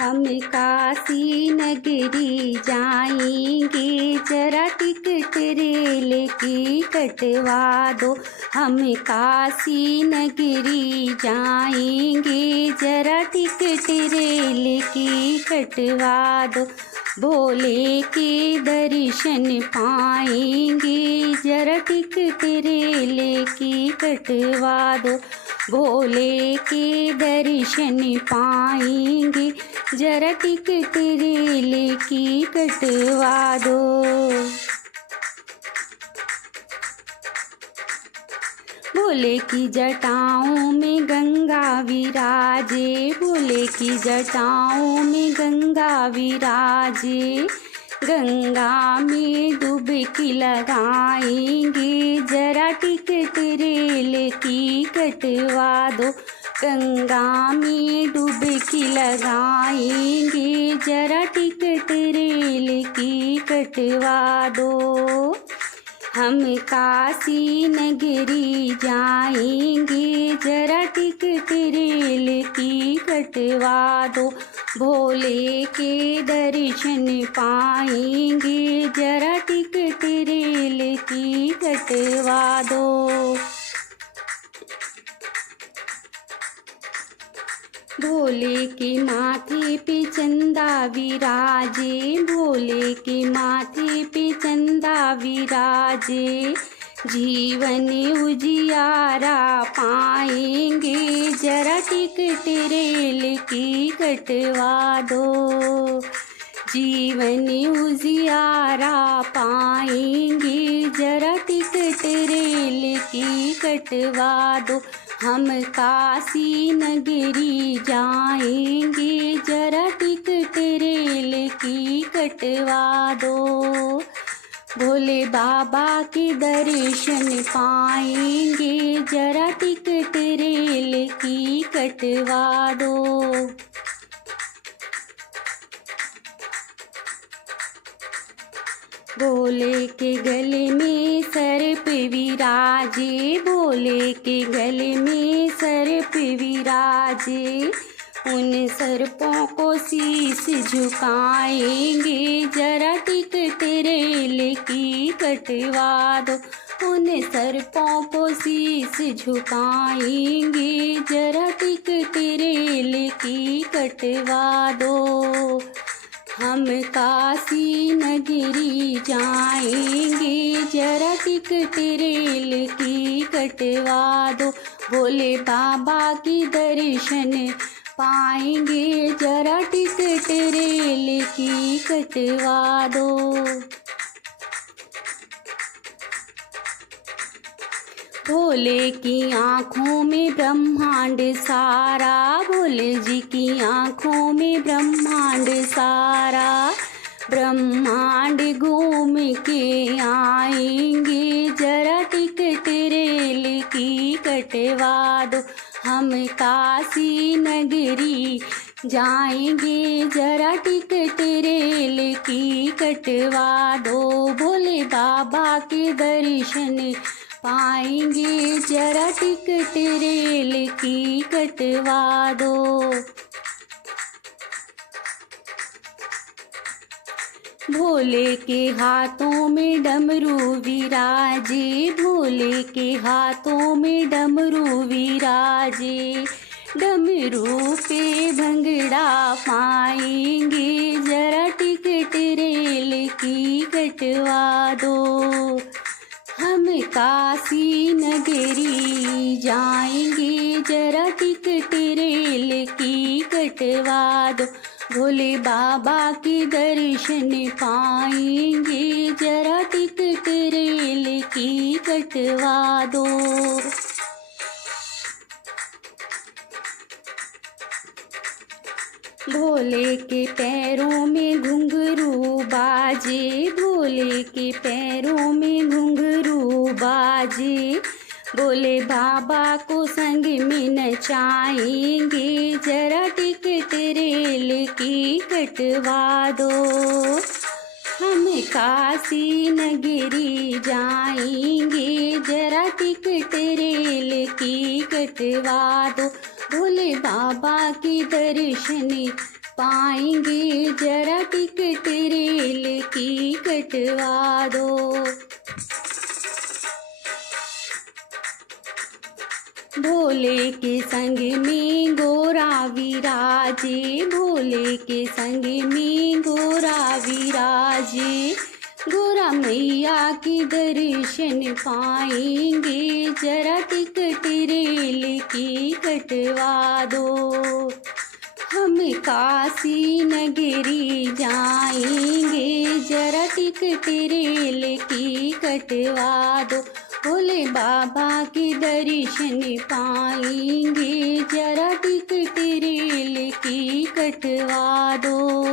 हम काशी नगरी जाएंगे, जरा टिकट रेल की कटवा दो। हम काशी नगरी जाएंगे, जरा टिकट रेल की कटवा दो। भोले के दर्शन पाएंगे, जरा टिकट रेल की कटवा दो। भोले के दर्शन पाएंगे, जरा टिकट रेल की कटवा दो। भोले की जटाओं में गंगा विराजे, भोले की जटाओं में गंगा विराजे। गंगा में डुबकी लगाएंगे, जरा टिकट रेल की कटवा दो। गंगा में डुबकी लगाएंगे, जरा टिकट रेल की कटवा दो। हम काशी नगरी जाएंगे, जरा टिकट रेल की कटवा दो। भोले के दर्शन पाएंगे, जरा टिकट रेल की कटवा दो। भोले के माथे पे चंदा विराजे, भोले के माथे पे चंदा विराजे। जीवन उजियारा पाएंगे, जरा टिकट रेल की कटवा दो। जीवन उजियारा पाएंगे, जरा टिकट रेल की कटवा दो। हम काशी नगरी जाएंगे, जरा टिकट रेल की कटवा दो। भोले बाबा के दर्शन पाएंगे, जरा टिकट रेल की कटवा दो। भोले के गले में सर्प विराजे, भोले के गले में सर्प विराजे। उन सर्पों को शीश झुकाएंगे, जरा टिकट रेल की कटवा दो। उन सर्पों को शीश झुकाएंगे, जरा टिकट रेल की कटवा दो। हम काशी नगरी जाएंगे, जरा टिकट रेल की कटवा दो। भोले बाबा की दर्शन पाएंगे, जरा टिकट रेल की कटवा दो। भोले की आँखों में ब्रह्मांड सारा, भोले जी की आँखों में ब्रह्मांड सारा। ब्रह्मांड घूम के आएंगे, जरा टिकट रेल की कटवा दो। हम काशी नगरी जाएंगे, जरा टिकट रेल की कटवा दो। भोले बाबा के दर्शन पाएंगे, जरा टिकट रेल की कटवा दो। भोले के हाथों में डमरू विराजे, भोले के हाथों में डमरू विराजे। डमरू पे भंगड़ा पाएंगे, जरा टिकट रेल की कटवा दो। हम काशी नगरी जाएंगे, जरा टिकट रेल की कटवा दो। भोले बाबा के दर्शन पाएंगे, जरा टिकट रेल की कटवा दो। भोले के पैरों में घुंघरू बाजे, भोले के पैरों में घुंघरू बाजे। भोले बाबा को संग में नचाएंगे, जरा टिकट रेल की कटवा दो। हम काशी नगरी जाएंगे, जरा टिकट रेल की कटवा दो। भोले बाबा के दर्शन पाएंगे, जरा टिकट रेल की कटवा दो। भोले के संग में गोरा विराजे, भोले के संग में गोरा विराजे। गोरा मैया के दर्शन पाएंगे, जरा टिकट रेल की कटवा दो। हम काशी नगरी जाएंगे, जरा टिकट रेल की कटवा दो। भोले बाबा के दर्शन पाएंगे, जरा टिकट रेल की कटवा दो।